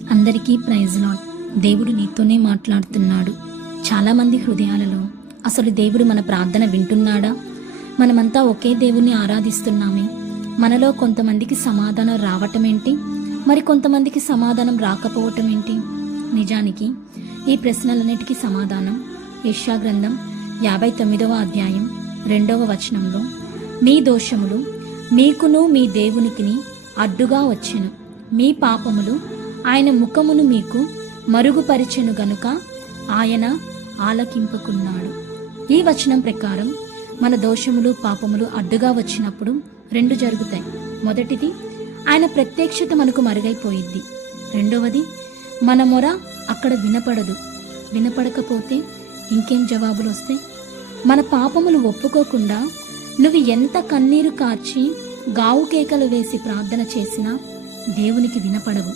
అందరికీ praise lord. దేవుడు నీతోనే మాట్లాడుతున్నాడు. చాలామంది హృదయాలలో అసలు దేవుడు మన ప్రార్థన వింటున్నాడా? మనమంతా ఒకే దేవుణ్ణి ఆరాధిస్తున్నామే. మనలో కొంతమందికి సమాధానం రావటం ఏంటి, మరి కొంతమందికి సమాధానం రాకపోవటం ఏంటి? నిజానికి ఈ ప్రశ్నలన్నిటికీ సమాధానం యెషయా గ్రంథం 59వ అధ్యాయం 2వ వచనంలో, మీ దోషములు మీకును మీ దేవునికిని అడ్డుగా వచ్చెను, మీ పాపములు ఆయన ముఖమును మీకు మరుగుపరిచెను గనుక ఆయన ఆలకింపుకున్నాడు. ఈ వచనం ప్రకారం మన దోషములు పాపములు అడ్డుగా వచ్చినప్పుడు రెండు జరుగుతాయి. మొదటిది, ఆయన ప్రత్యక్షత మనకు మరుగైపోయిద్ది. రెండవది, మన మొర అక్కడ వినపడదు. వినపడకపోతే ఇంకేం జవాబులు వస్తాయి? మన పాపములు ఒప్పుకోకుండా నువ్వు ఎంత కన్నీరు కార్చి గావు కేకలు వేసి ప్రార్థన చేసినా దేవునికి వినపడవు.